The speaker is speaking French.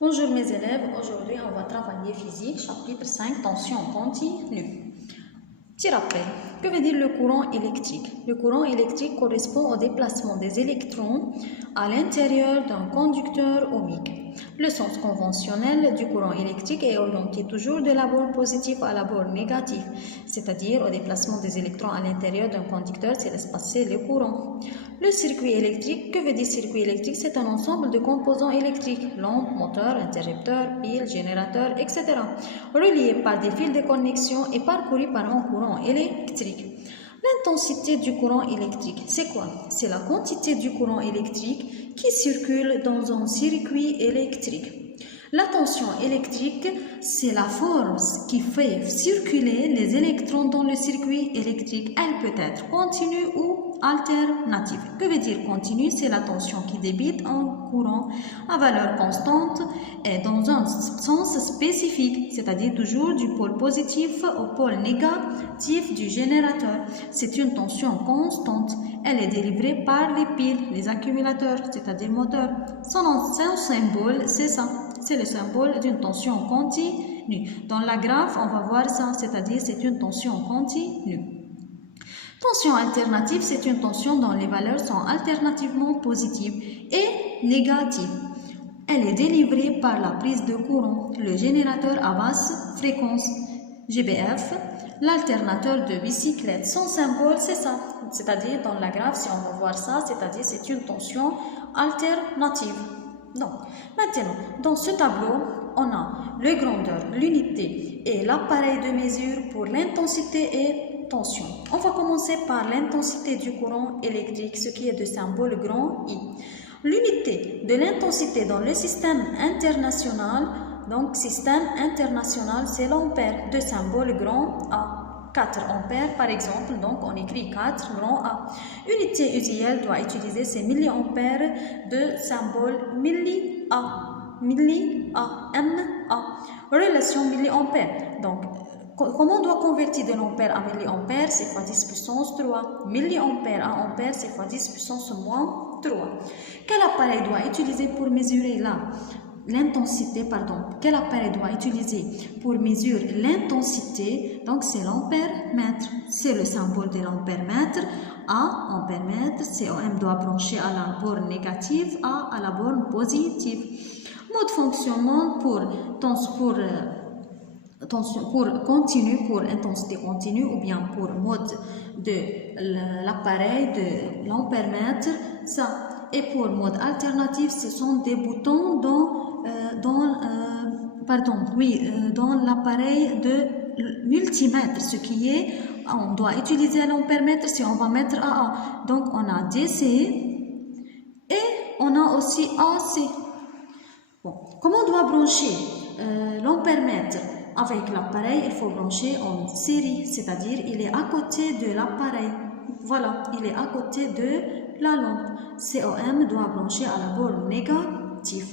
Bonjour mes élèves, aujourd'hui on va travailler physique, chapitre 5, tension continue. Petit rappel, que veut dire le courant électrique? Le courant électrique correspond au déplacement des électrons à l'intérieur d'un conducteur ohmique. Le sens conventionnel du courant électrique est orienté toujours de la borne positive à la borne négative, c'est-à-dire au déplacement des électrons à l'intérieur d'un conducteur, c'est l'espace, c'est le courant. Le circuit électrique, que veut dire circuit électrique? C'est un ensemble de composants électriques, lampe, moteur, interrupteur, pile, générateur, etc., reliés par des fils de connexion et parcourus par un courant électrique. L'intensité du courant électrique, c'est quoi? C'est la quantité du courant électrique qui circule dans un circuit électrique. La tension électrique, c'est la force qui fait circuler les électrons dans le circuit électrique. Elle peut être continue ou alternative. Que veut dire continue? C'est la tension qui débite un courant à valeur constante et dans un sens spécifique, c'est-à-dire toujours du pôle positif au pôle négatif du générateur. C'est une tension constante. Elle est délivrée par les piles, les accumulateurs, c'est-à-dire moteurs. Son symbole, c'est ça. C'est le symbole d'une tension continue. Dans la graphe, on va voir ça, c'est-à-dire c'est une tension continue. Tension alternative, c'est une tension dont les valeurs sont alternativement positives et négatives. Elle est délivrée par la prise de courant, le générateur à basse fréquence, GBF, l'alternateur de bicyclette. Son symbole, c'est ça. C'est-à-dire dans la graphe, si on va voir ça, c'est-à-dire c'est une tension alternative. Donc, maintenant, dans ce tableau, on a le grandeur, l'unité et l'appareil de mesure pour l'intensité et tension. On va commencer par l'intensité du courant électrique, ce qui est de symbole grand I. L'unité de l'intensité dans le système international, donc système international, c'est l'ampère, de symbole grand A. 4 ampères par exemple, donc on écrit 4 grand A. Unité usuelle doit utiliser ces milliampères de symbole milli-A, milli-A, M-A. Relation milliampère, donc comment on doit convertir de l'ampère à milliampère? C'est fois 10 puissance 3. Milliampère à ampère, c'est fois 10 puissance moins 3. Quel appareil doit utiliser pour mesurer l'intensité, quel appareil doit utiliser pour mesurer l'intensité? Donc c'est l'ampère-mètre, c'est le symbole de l'ampère-mètre. A, ampère-mètre, COM doit brancher à la borne négative, A à la borne positive. Mode fonctionnement pour continu, pour intensité continue ou bien pour mode de l'appareil de l'ampère-mètre, ça. Et pour mode alternatif, ce sont des boutons dans l'appareil de multimètre, ce qui est, on doit utiliser l'ampère-mètre si on va mettre AA. Donc on a DC et on a aussi AC. Bon, comment on doit brancher l'ampère-mètre avec l'appareil? Il faut brancher en série, c'est-à-dire il est à côté de l'appareil. Voilà, il est à côté de la lampe. COM doit brancher à la borne négative.